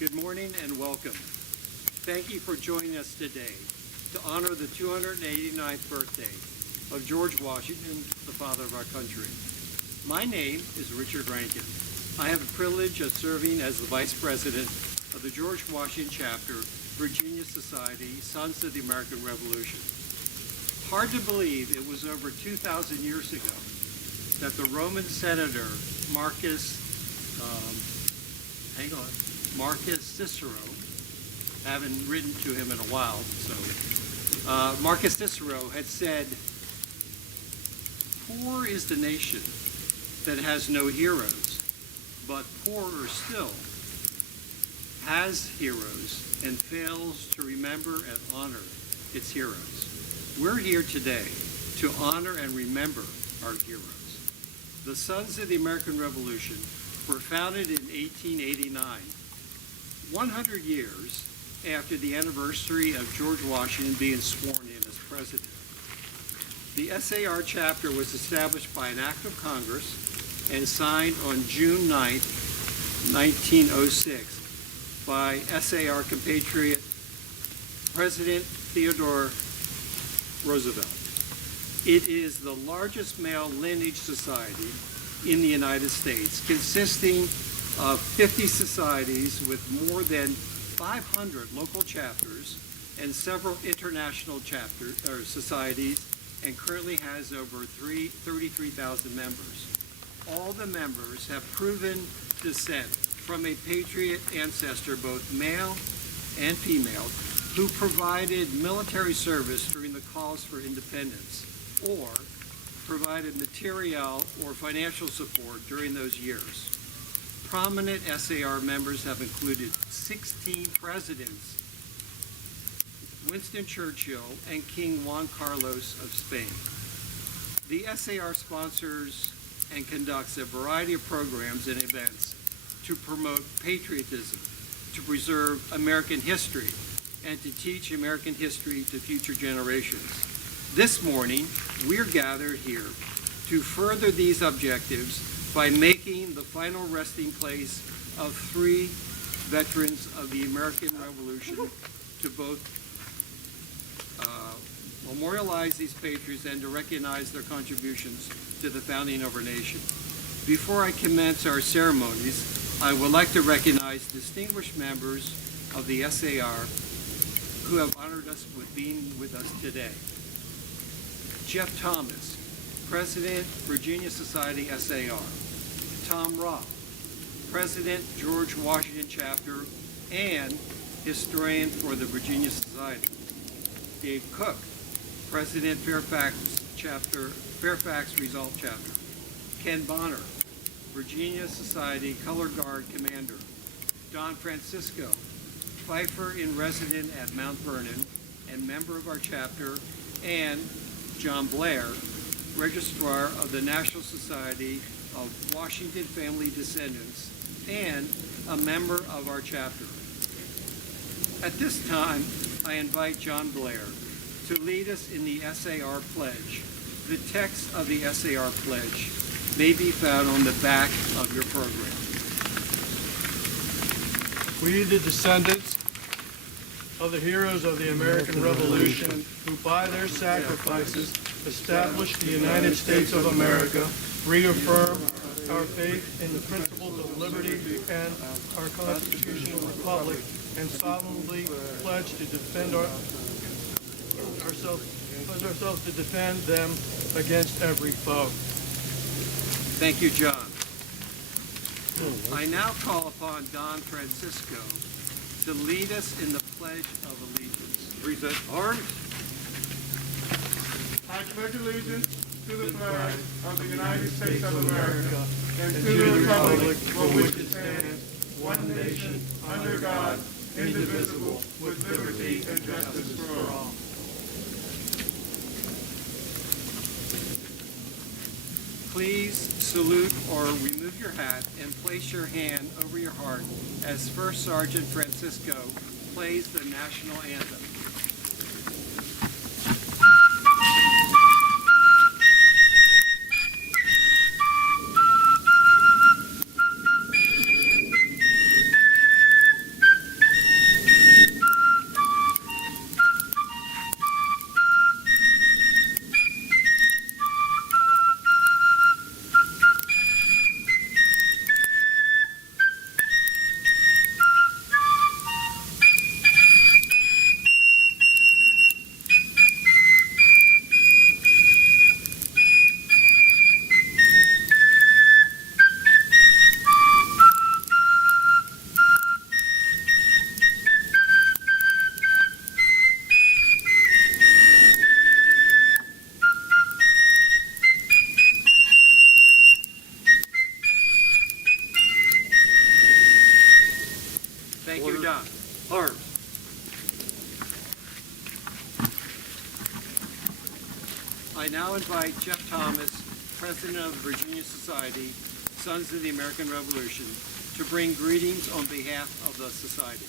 Good morning and welcome. Thank you for joining us today to honor the 289th birthday of George Washington, the father of our country. My name is Richard Rankin. I have the privilege of serving as the Vice President of the George Washington Chapter, Virginia Society, Sons of the American Revolution. Hard to believe it was over 2,000 years ago that the Roman senator Marcus Cicero, haven't written to him in a while, so Marcus Cicero had said, "Poor is the nation that has no heroes, but poorer still has heroes and fails to remember and honor its heroes." We're here today to honor and remember our heroes. The Sons of the American Revolution were founded in 1889, 100 years after the anniversary of George Washington being sworn in as president. The SAR chapter was established by an act of Congress and signed on June 9, 1906 by SAR compatriot President Theodore Roosevelt. It is the largest male lineage society in the United States, consisting of 50 societies with more than 500 local chapters and several international societies, and currently has over 33,000 members. All the members have proven descent from a patriot ancestor, both male and female, who provided military service during the calls for independence or provided material or financial support during those years. Prominent SAR members have included 16 presidents, Winston Churchill and King Juan Carlos of Spain. The SAR sponsors and conducts a variety of programs and events to promote patriotism, to preserve American history, and to teach American history to future generations. This morning, we're gathered here to further these objectives by making the final resting place of 3 veterans of the American Revolution to both memorialize these patriots and to recognize their contributions to the founding of our nation. Before I commence our ceremonies, I would like to recognize distinguished members of the SAR who have honored us with being with us today. Jeff Thomas, President, Virginia Society SAR. Tom Roth, President, George Washington Chapter and historian for the Virginia Society. Dave Cook, President, Fairfax Result Chapter. Ken Bonner, Virginia Society Color Guard Commander. Don Francisco, Fifer in Resident at Mount Vernon and member of our chapter, and John Blair, Registrar of the National Society of Washington Family Descendants and a member of our chapter. At this time, I invite John Blair to lead us in the SAR Pledge. The text of the SAR Pledge may be found on the back of your program. We, the descendants of the heroes of the American Revolution, who by their sacrifices established the United States of America, reaffirm our faith in the principles of liberty and our constitutional republic, and solemnly pledge to defend ourselves to defend them against every foe. Thank you, John. I now call upon Don Francisco to lead us in the Pledge of Allegiance. Present arms. I pledge allegiance to the flag of the United States of America and to the republic for which it stands, one nation, under God, indivisible, with liberty and justice for all. Please salute or remove your hat and place your hand over your heart as First Sergeant Francisco plays the national anthem. Arms. I now invite Jeff Thomas, President of the Virginia Society, Sons of the American Revolution, to bring greetings on behalf of the Society.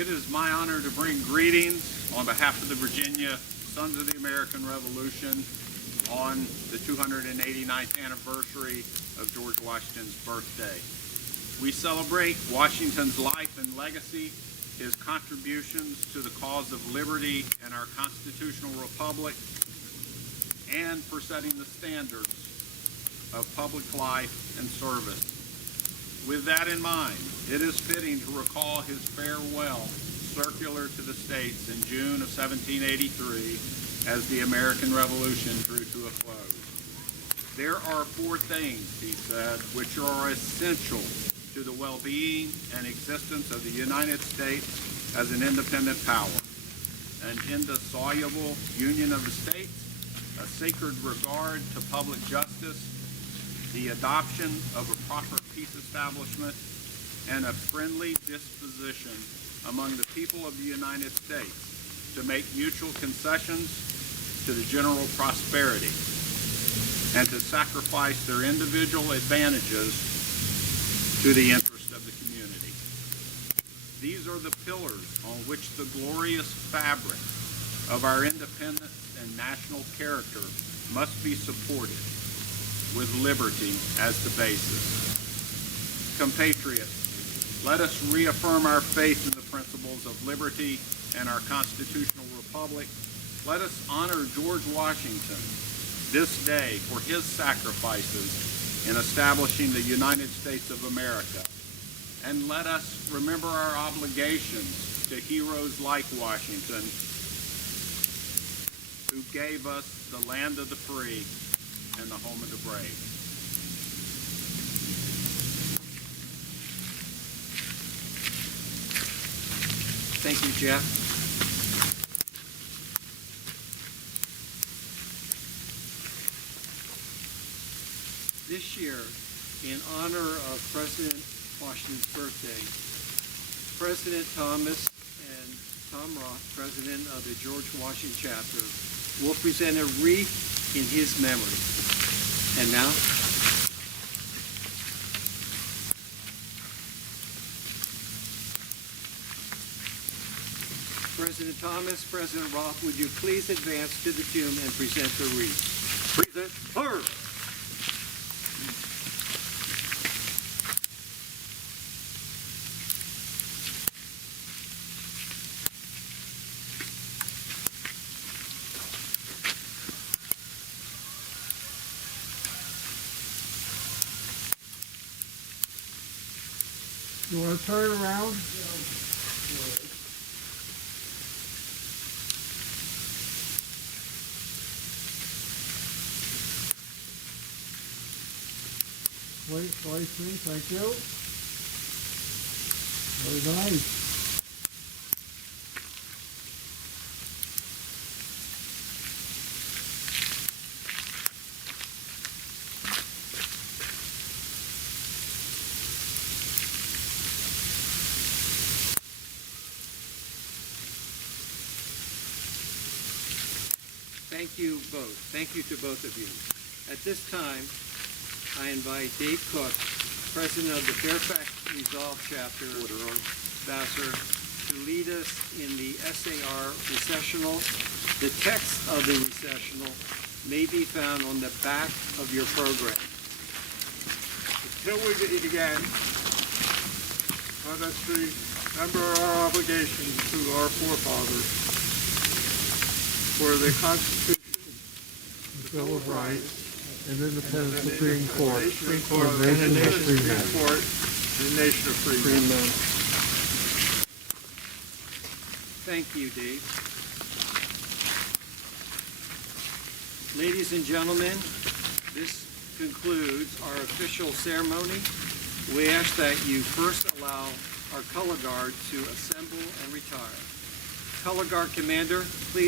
It is my honor to bring greetings on behalf of the Virginia Sons of the American Revolution on the 289th anniversary of George Washington's birthday. We celebrate Washington's life and legacy, his contributions to the cause of liberty and our constitutional republic, and for setting the standards of public life and service. With that in mind, it is fitting to recall his farewell circular to the states in June of 1783 as the American Revolution drew to a close. There are four things, he said, which are essential to the well-being and existence of the United States as an independent power: an indissoluble union of the states, a sacred regard to public justice, the adoption of a proper peace establishment, and a friendly disposition among the people of the United States to make mutual concessions to the general prosperity and to sacrifice their individual advantages to the interest of the community. These are the pillars on which the glorious fabric of our independence and national character must be supported, with liberty as the basis. Compatriots, let us reaffirm our faith in the principles of liberty and our constitutional republic. Let us honor George Washington this day for his sacrifices in establishing the United States of America. And let us remember our obligations to heroes like Washington, who gave us the land of the free and the home of the brave. Thank you, Jeff. This year, in honor of President Washington's birthday, President Thomas and Tom Roth, President of the George Washington Chapter, will present a wreath in his memory. And now, President Thomas, President Roth, would you please advance to the tomb and present the wreath? Present her. You want to turn around? Wait, please, thank you. Very nice. Thank you both. Thank you to both of you. At this time, I invite Dave Cook, President of the Fairfax Resolve Chapter, Vassar, to lead us in the SAR recessional. The text of the recessional may be found on the back of your program. Until we meet again, let us remember our obligations to our forefathers for the Constitution, the Bill of Rights, and independent Supreme Court, and a nation of free men. And a nation of free men. Thank you, Dave. Ladies and gentlemen, this concludes our official ceremony. We ask that you first allow our color guard to assemble and retire. Color Guard Commander, please